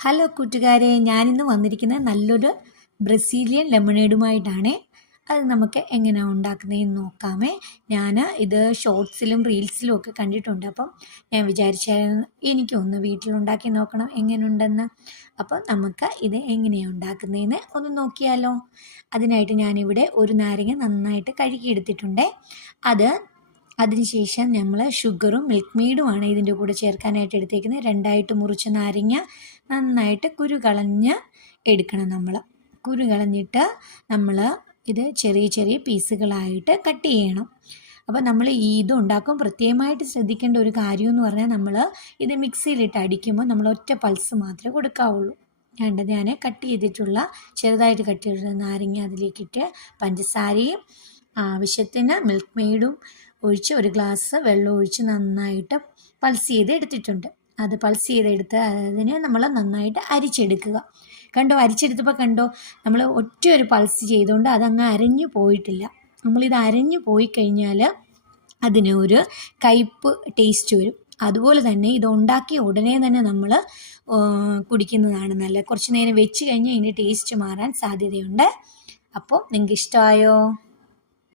Hello കൂട്ടുകാരെ, ഞാനിന്ന് വന്നിരിക്കുന്നത് നല്ലൊരു ബ്രസീലിയൻ ലെമണേഡുമായിട്ടാണ്. അത് നമുക്ക് എങ്ങനെയാണ് ഉണ്ടാക്കുന്നതെന്ന് നോക്കാമേ. ഞാൻ ഇത് ഷോർട്സിലും റീൽസിലും ഒക്കെ കണ്ടിട്ടുണ്ട്. അപ്പം ഞാൻ വിചാരിച്ചായിരുന്നു എനിക്കൊന്ന് വീട്ടിലുണ്ടാക്കി നോക്കണം എങ്ങനെയുണ്ടെന്ന്. അപ്പം നമുക്ക് ഇത് എങ്ങനെയാണ് ഉണ്ടാക്കുന്നതെന്ന് ഒന്ന് നോക്കിയാലോ. അതിനായിട്ട് ഞാനിവിടെ ഒരു നാരങ്ങ നന്നായിട്ട് കഴുകിയെടുത്തിട്ടുണ്ട്. അതിനുശേഷം നമ്മൾ ഷുഗറും മിൽക്ക് മെയ്ഡുമാണ് ഇതിൻ്റെ കൂടെ ചേർക്കാനായിട്ട് എടുത്തേക്കുന്നത്. രണ്ടായിട്ട് മുറിച്ച നാരങ്ങ നന്നായിട്ട് കുരു കളഞ്ഞ് എടുക്കണം. കുരു കളഞ്ഞിട്ട് നമ്മൾ ഇത് ചെറിയ ചെറിയ പീസുകളായിട്ട് കട്ട് ചെയ്യണം. അപ്പോൾ നമ്മൾ ഇത് ഉണ്ടാക്കും പ്രത്യേകമായിട്ട് ശ്രദ്ധിക്കേണ്ട ഒരു കാര്യം എന്ന് പറഞ്ഞാൽ, നമ്മൾ ഇത് മിക്സിയിലിട്ട് അടിക്കുമ്പോൾ നമ്മൾ ഒറ്റ പൾസ് മാത്രമേ കൊടുക്കാവുള്ളൂ. ഞാൻ കട്ട് ചെയ്തിട്ടുള്ള ചെറുതായിട്ട് കട്ട് ചെയ്തിട്ടുള്ള നാരങ്ങ അതിലേക്കിട്ട് പഞ്ചസാരയും ആവശ്യത്തിന് മിൽക്ക് മെയ്ഡും ഒഴിച്ച് ഒരു ഗ്ലാസ് വെള്ളം ഒഴിച്ച് നന്നായിട്ട് പൾസ് ചെയ്ത് എടുത്തിട്ടുണ്ട്. അത് പൾസ് ചെയ്തെടുത്ത് അതിനെ നമ്മൾ നന്നായിട്ട് അരിച്ചെടുക്കുക. അരിച്ചെടുത്തപ്പോൾ നമ്മൾ ഒറ്റ ഒരു പൾസ് ചെയ്തുകൊണ്ട് അതങ്ങ് അരഞ്ഞു പോയിട്ടില്ല. നമ്മളിത് അരഞ്ഞു പോയി കഴിഞ്ഞാൽ അതിന് ഒരു കയ്പ്പ് ടേസ്റ്റ് വരും. അതുപോലെ തന്നെ ഇത് ഉണ്ടാക്കിയ ഉടനെ തന്നെ നമ്മൾ കുടിക്കുന്നതാണ് നല്ലത്. കുറച്ച് നേരം വെച്ച് കഴിഞ്ഞാൽ ഇതിൻ്റെ ടേസ്റ്റ് മാറാൻ സാധ്യതയുണ്ട്. അപ്പോൾ നിങ്ങൾക്ക് ഇഷ്ടമായോ?